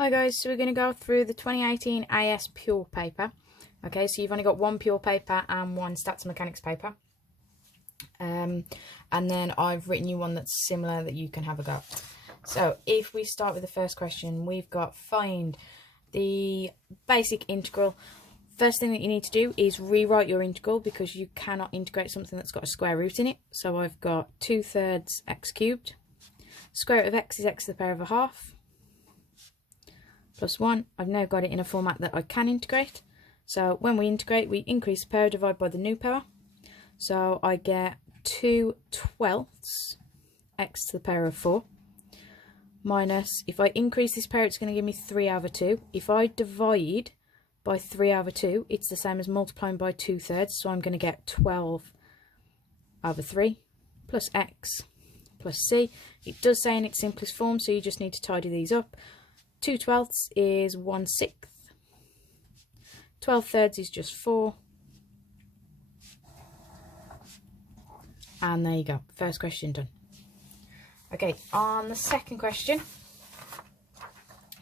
Hi guys, so we're going to go through the 2018 AS Pure paper. Okay, so you've only got one Pure paper and one Stats and Mechanics paper. And then I've written you one that's similar that you can have a go. So if we start with the first question, we've got find the basic integral. First thing that you need to do is rewrite your integral because you cannot integrate something that's got a square root in it. So I've got 2/3 x cubed. Square root of x is x to the power of a half. Plus 1. I've now got it in a format that I can integrate. So when we integrate, we increase the power, divide by the new power. So I get 2/12 x to the power of 4. Minus, if I increase this power, it's going to give me 3/2. If I divide by 3/2, it's the same as multiplying by 2/3. So I'm going to get 12/3 plus x plus c. It does say in its simplest form, so you just need to tidy these up. 2/12 is 1/6. 12/3 is just 4. And there you go. First question done. Okay, on the second question,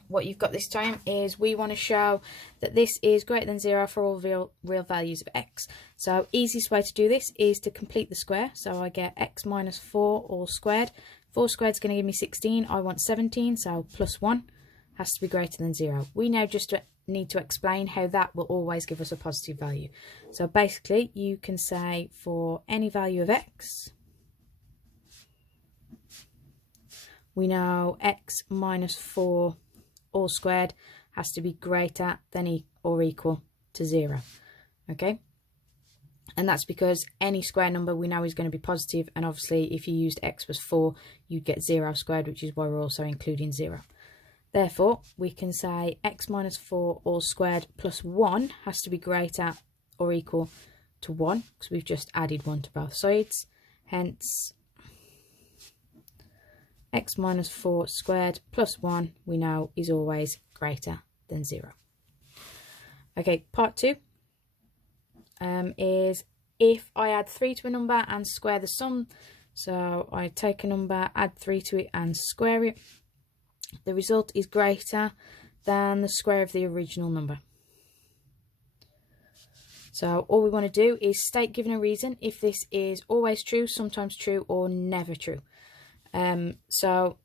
what you've got this time is we want to show that this is greater than 0 for all real values of x. So easiest way to do this is to complete the square. So I get x minus 4 all squared. 4 squared is going to give me 16. I want 17, so plus 1 has to be greater than 0. We now just need to explain how that will always give us a positive value. So basically you can say for any value of x, we know x minus 4 all squared has to be greater than or equal to 0. Okay, and that's because any square number we know is going to be positive, and obviously if you used x was 4 you'd get 0 squared, which is why we're also including 0. Therefore, we can say x minus 4 all squared plus 1 has to be greater or equal to 1, because we've just added 1 to both sides. Hence, x minus 4 squared plus 1 we know is always greater than 0. Okay, part 2 is if I add 3 to a number and square the sum. So I take a number, add 3 to it and square it. The result is greater than the square of the original number. So all we want to do is state, given a reason, if this is always true, sometimes true, or never true. So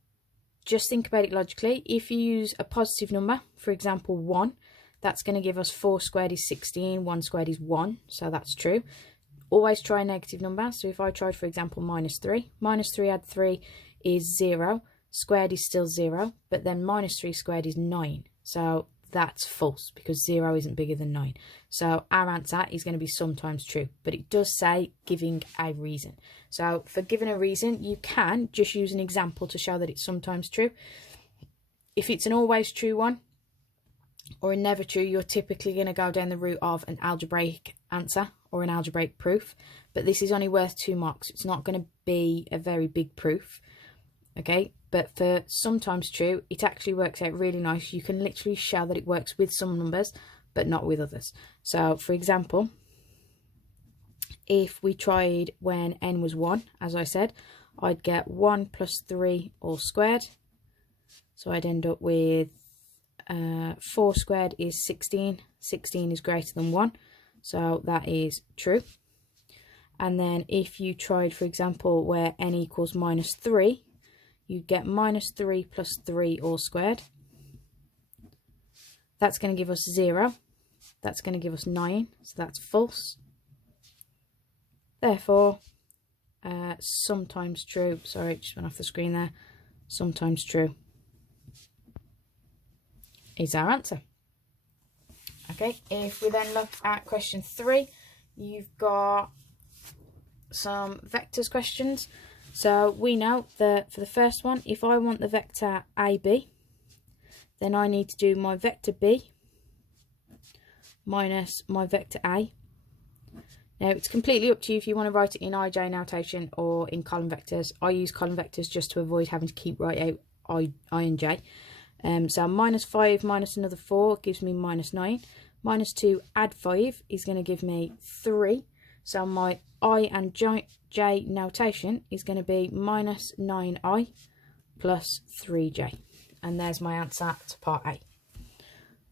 just think about it logically. If you use a positive number, for example 1, that's going to give us 4 squared is 16, 1 squared is 1, so that's true. Always try a negative number. So if I tried, for example, minus 3 add 3 is 0. Squared is still 0, but then minus 3 squared is 9. So that's false because 0 isn't bigger than 9. So our answer is going to be sometimes true, but it does say giving a reason. So for giving a reason, you can just use an example to show that it's sometimes true. If it's an always true one or a never true, you're typically going to go down the route of an algebraic answer or an algebraic proof, but this is only worth 2 marks. It's not going to be a very big proof. Okay, but for sometimes true, it actually works out really nice. You can literally show that it works with some numbers, but not with others. So, for example, if we tried when n was 1, as I said, I'd get 1 plus 3 all squared. So I'd end up with 4 squared is 16. 16 is greater than 1, so that is true. And then if you tried, for example, where n equals minus 3, you get minus 3 plus 3 all squared. That's going to give us 0. That's going to give us 9, so that's false. Therefore, sometimes true, sorry, it just went off the screen there, sometimes true is our answer. Okay, if we then look at question 3, you've got some vectors questions. So we know that for the first one, if I want the vector AB, then I need to do my vector B minus my vector A. Now it's completely up to you if you want to write it in IJ notation or in column vectors. I use column vectors just to avoid having to keep write out I and J. So minus 5 minus another 4 gives me minus 9. Minus 2 add 5 is going to give me 3. So my I and J notation is going to be minus 9i plus 3j. and there's my answer to part A.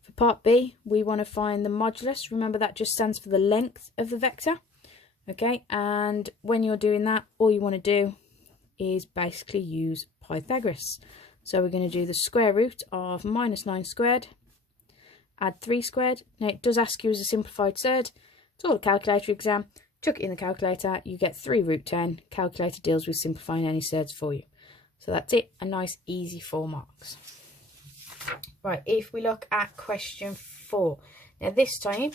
For part B, we want to find the modulus. Remember, that just stands for the length of the vector. Okay, and when you're doing that, all you want to do is basically use Pythagoras. So we're going to do the square root of -9 squared, add 3 squared. Now it does ask you as a simplified surd. It's all a calculator exam. Chuck it in the calculator, you get 3 root 10. Calculator deals with simplifying any surds for you. So that's it, a nice easy 4 marks. Right, if we look at question 4. Now this time,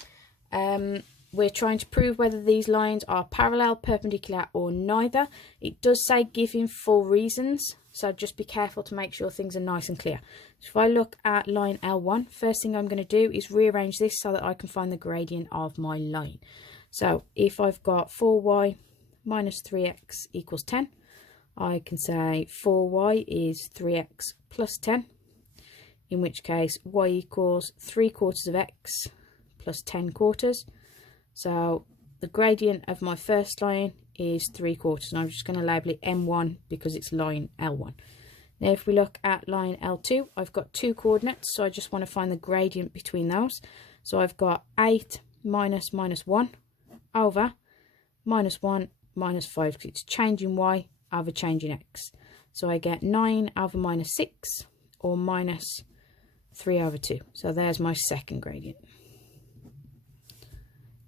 we're trying to prove whether these lines are parallel, perpendicular, or neither. It does say give in full reasons, so just be careful to make sure things are nice and clear. So if I look at line L1, first thing I'm going to do is rearrange this so that I can find the gradient of my line. So if I've got 4y minus 3x equals 10, I can say 4y is 3x plus 10, in which case y equals 3/4 of x plus 10 quarters. So the gradient of my first line is 3/4, and I'm just going to label it M1 because it's line L1. Now if we look at line L2, I've got 2 coordinates, so I just want to find the gradient between those. So I've got 8 minus -1 over -1 minus 5, because it's changing y over changing x. So I get 9 over -6, or minus 3 over 2. So there's my second gradient.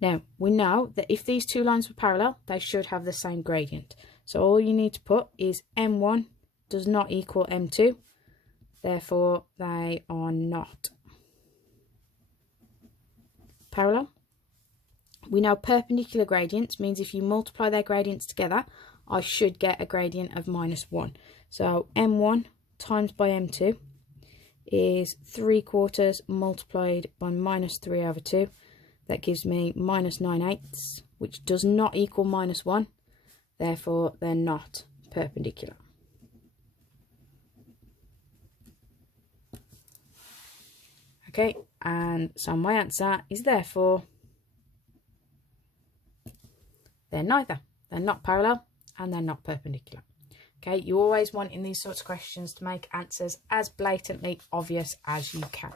Now, we know that if these two lines were parallel, they should have the same gradient. So all you need to put is M1 does not equal M2. Therefore, they are not parallel. We know perpendicular gradients means if you multiply their gradients together, I should get a gradient of -1. So M1 times by M2 is 3/4 multiplied by -3 over 2. That gives me -9/8, which does not equal -1. Therefore, they're not perpendicular. Okay, and so my answer is therefore they're neither. They're not parallel and they're not perpendicular. Okay, you always want in these sorts of questions to make answers as blatantly obvious as you can.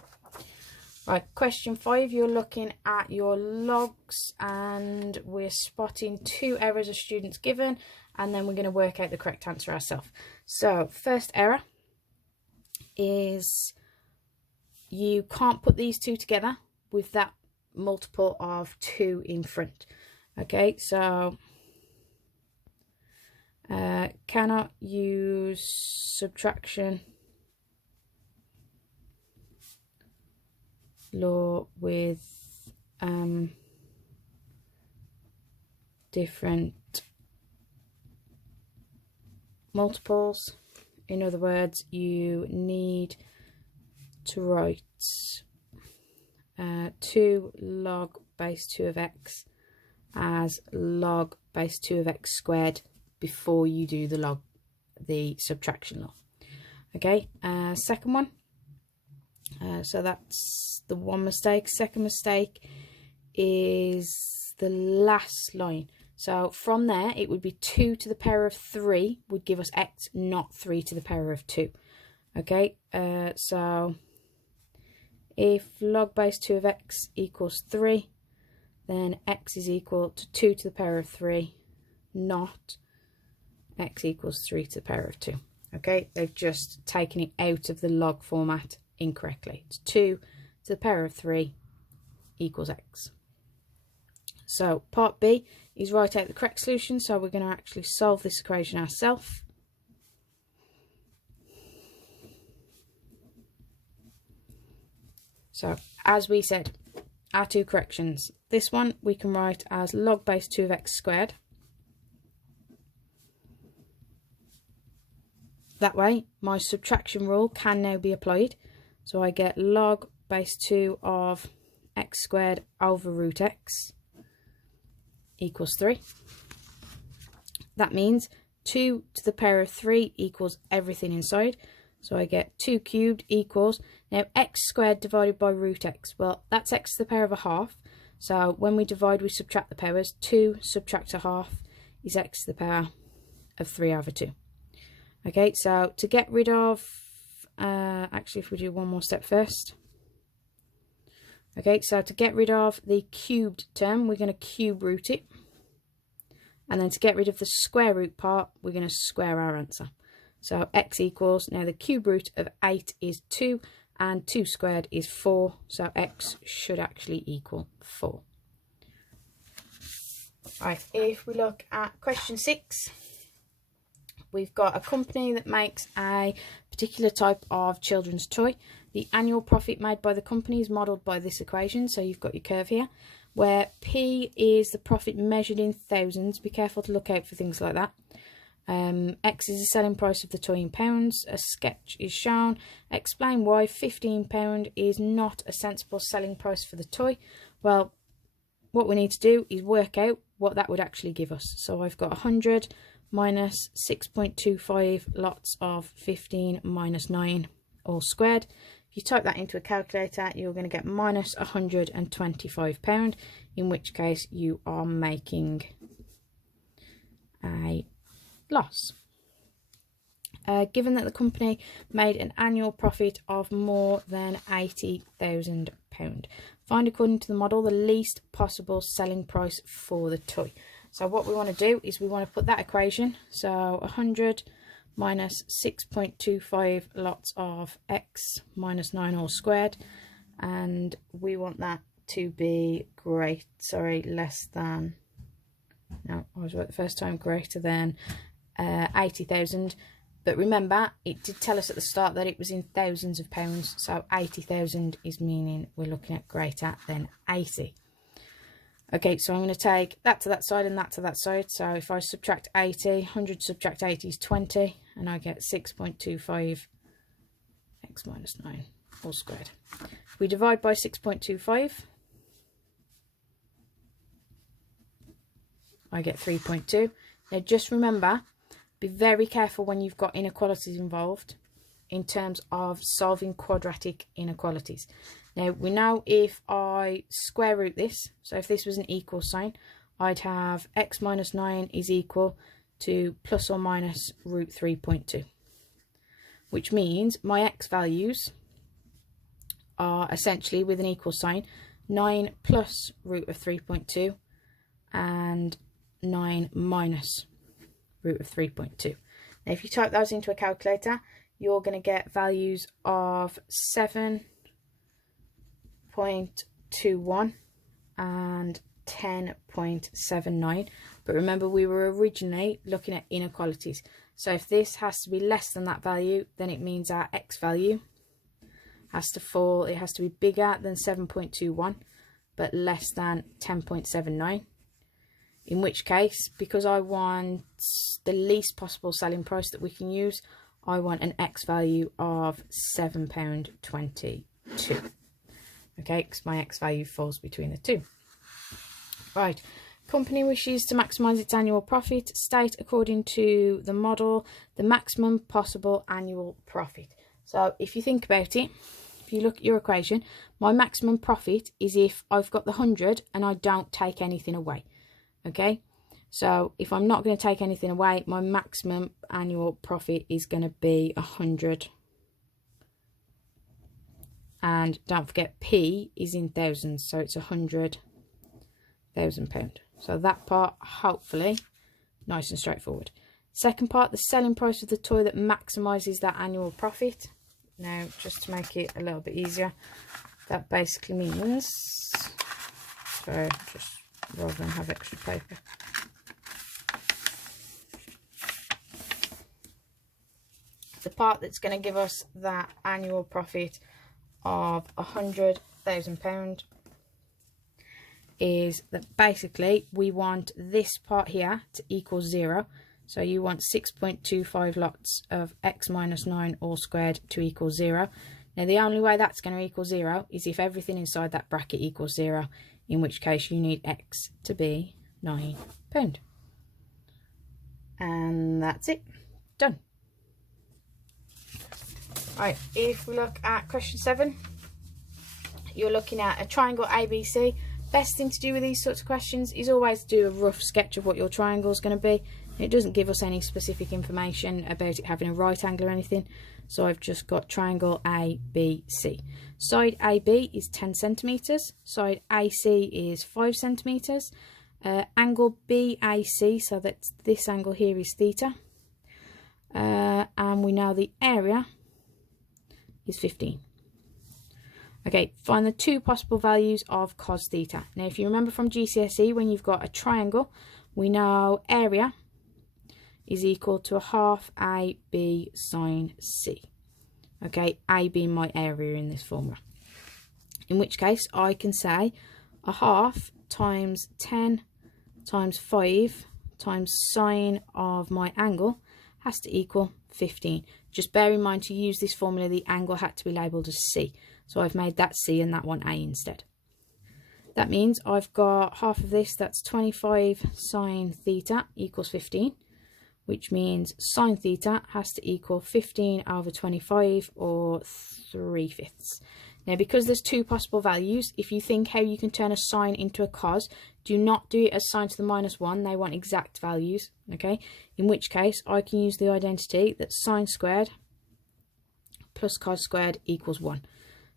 Right, question 5, you're looking at your logs and we're spotting 2 errors of students given, and then we're going to work out the correct answer ourselves. So first error is you can't put these two together with that multiple of 2 in front. Okay, so cannot use subtraction law with different multiples. In other words, you need to write 2 log base 2 of x as log base 2 of x squared before you do the subtraction law. Okay, second one. So that's the one mistake. Second mistake is the last line. So from there, it would be 2 to the power of 3 would give us x, not 3 to the power of 2. Okay, so if log base 2 of x equals 3, then x is equal to 2 to the power of 3, not x equals 3 to the power of 2. Okay, they've just taken it out of the log format incorrectly. It's 2 to the power of 3 equals x. So part B is write out the correct solution, so we're going to actually solve this equation ourselves. So as we said, our 2 corrections. This one we can write as log base 2 of x squared. That way my subtraction rule can now be applied. So I get log base 2 of x squared over root x equals 3. That means 2 to the power of 3 equals everything inside. So I get 2 cubed equals, now x squared divided by root x. Well, that's x to the power of a half. So when we divide, we subtract the powers. 2 subtract a half is x to the power of 3 over 2. Okay, so to get rid of actually, if we do one more step first. Okay, so to get rid of the cubed term, we're going to cube root it. And then to get rid of the square root part, we're going to square our answer. So x equals, now the cube root of 8 is 2, and 2 squared is 4. So x should actually equal 4. Right, if we look at question 6, we've got a company that makes a particular type of children's toy. The annual profit made by the company is modelled by this equation. So you've got your curve here, where P is the profit measured in thousands. Be careful to look out for things like that. X is the selling price of the toy in pounds. A sketch is shown. Explain why £15 is not a sensible selling price for the toy. Well, what we need to do is work out what that would actually give us. So I've got 100 minus 6.25 lots of 15 minus 9 all squared. If you type that into a calculator, you're going to get minus £125, in which case you are making a loss. Given that the company made an annual profit of more than £80,000, find, according to the model, the least possible selling price for the toy. So what we want to do is we want to put that equation, so 100 minus 6.25 lots of x minus 9 all squared, and we want that to be less than, no, I was right the first time, greater than 80,000. But remember, it did tell us at the start that it was in thousands of pounds, so 80,000 is meaning we're looking at greater than 80. Okay, so I'm going to take that to that side and that to that side. So if I subtract 80, 100 subtract 80 is 20, and I get 6.25 x minus 9 all squared. If we divide by 6.25, I get 3.2. Now just remember, be very careful when you've got inequalities involved in terms of solving quadratic inequalities. Now we know if I square root this, so if this was an equal sign, I'd have x minus 9 is equal to plus or minus root 3.2, which means my x values are essentially, with an equal sign, 9 plus root of 3.2 and 9 minus root of 3.2. Now if you type those into a calculator, you're going to get values of 7.21 and 10.79. But remember, we were originally looking at inequalities, so if this has to be less than that value, then it means our x value has to fall. It has to be bigger than 7.21 but less than 10.79. In which case, because I want the least possible selling price that we can use, I want an x value of £7.22. Okay, because my x value falls between the two. Right, company wishes to maximise its annual profit. State, according to the model, the maximum possible annual profit. So if you think about it, if you look at your equation, my maximum profit is if I've got the 100 and I don't take anything away. Okay, so if I'm not going to take anything away, my maximum annual profit is going to be 100. And don't forget, P is in thousands, so it's £100,000. So that part, hopefully, nice and straightforward. Second part, the selling price of the toy that maximises that annual profit. Now, just to make it a little bit easier, that basically means, so just rather than have extra paper, the part that's going to give us that annual profit of £100,000 is that basically we want this part here to equal 0. So you want 6.25 lots of x minus 9 all squared to equal 0. Now the only way that's going to equal 0 is if everything inside that bracket equals 0, in which case you need x to be £9. And that's it. Done. Right, if we look at question 7, you're looking at a triangle ABC. Best thing to do with these sorts of questions is always do a rough sketch of what your triangle is going to be. It doesn't give us any specific information about it having a right angle or anything, so I've just got triangle ABC. Side AB is 10 centimeters, side AC is 5 centimeters, angle BAC, so that's this angle here, is theta, and we know the area is 15. Okay, find the two possible values of cos theta. Now, if you remember from GCSE, when you've got a triangle, we know area is equal to a half AB sine C. Okay, A being my area in this formula. In which case, I can say a half times 10 times 5 times sine of my angle has to equal 15. Just bear in mind, to use this formula, the angle had to be labelled as C. So I've made that C and that one A instead. That means I've got half of this, that's 25 sine theta equals 15, which means sine theta has to equal 15 over 25, or 3/5. Now, because there's two possible values, if you think how you can turn a sine into a cos, do not do it as sine to the -1. They want exact values, okay? In which case, I can use the identity that sine squared plus cos squared equals 1.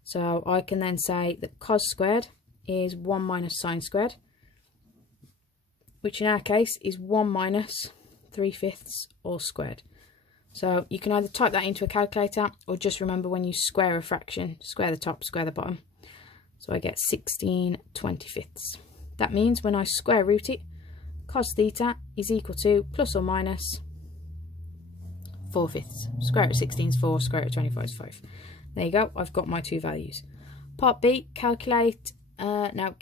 So I can then say that cos squared is 1 minus sine squared, which in our case is 1 minus 3/5 all squared. So you can either type that into a calculator, or just remember, when you square a fraction, square the top, square the bottom. So I get 16/25. That means when I square root it, cos theta is equal to plus or minus 4/5. Square root of 16 is 4, square root of 25 is 5. There you go, I've got my two values. Part B, calculate, now given